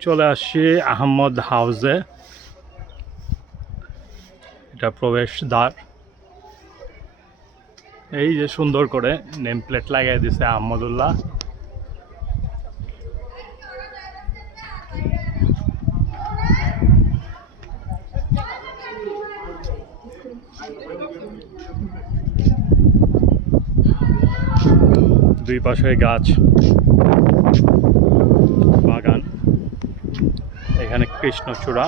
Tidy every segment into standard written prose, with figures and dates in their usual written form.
চলে আসছি আহমদ হাউসে। এটা প্রবেশদ্বার। এই যে সুন্দর করে নেম প্লেট লাগিয়ে দিছে আহমদুল্লাহ। দুই পাশে গাছ, বাগান। এখানে কৃষ্ণচূড়া।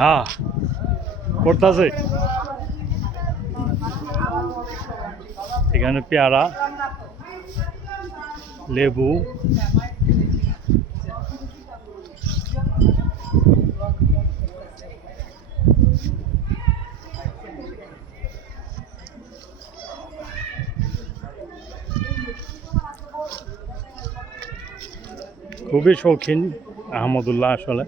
হ্যাঁ, করতেছে। এখানে পেয়ারা, লেবু, খুবই শৌখিন আহমদুল্লাহ আসলে।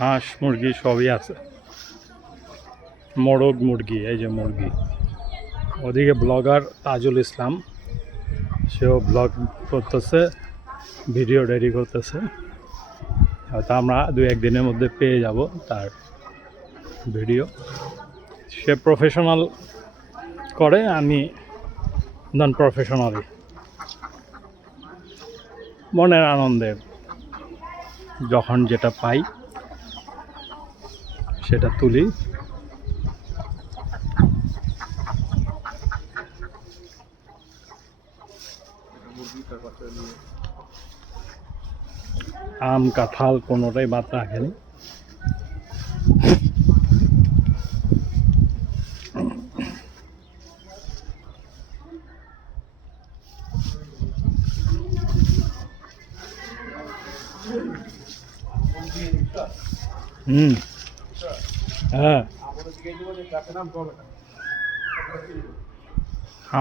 হাঁস মুরগি সবই আছে, মোরগ মুরগি। এই যে মুরগি। ওদিকে ব্লগার তাজুল ইসলাম, সেও ব্লগ করতেছে, ভিডিও রেডি করতেছে। হয়তো আমরা 2-1 দিনের মধ্যে পেয়ে যাব তার ভিডিও। সে প্রফেশনাল করে, আমি নন প্রফেশনালি। মনের আনন্দের যখন যেটা পাই সেটা তুলি। আম কাঁঠাল কোনোটাই বাদ রাখেনি। হ্যাঁ,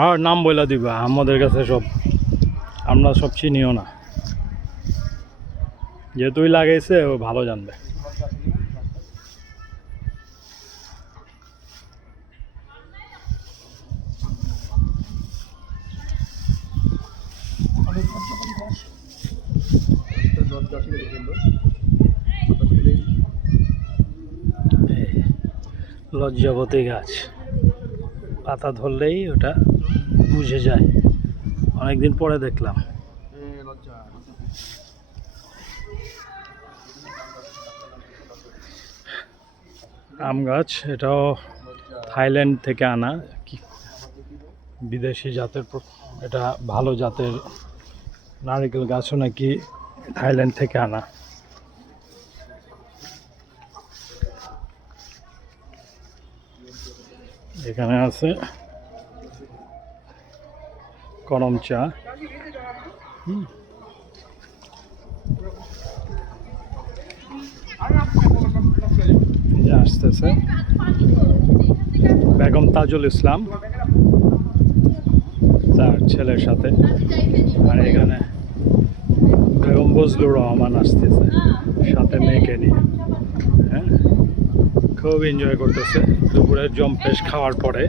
আর নাম বলে দিবা আমাদের কাছে সব, আমরা সব চিনিও না। যেহেতুই লাগাইছে ও ভালো জানবে। লজ্জাবতী গাছ, পাতা ধরলেই ওটা বুঝে যায়। অনেকদিন পরে দেখলাম। আম গাছ, এটাও থাইল্যান্ড থেকে আনা, বিদেশি জাতের। এটা ভালো জাতের নারকেল গাছও নাকি থাইল্যান্ড থেকে আনা। এখানে আছে করম চা। আসতেছে বেগম তাজুল ইসলাম তার ছেলের সাথে, আর এখানে বেগম বজলুর রহমান আসতেছে সাথে মেয়েকে নিয়ে। হ্যাঁ, খুব এনজয় করতেছে দুপুরের জম্পেশ খাওয়ার পরে।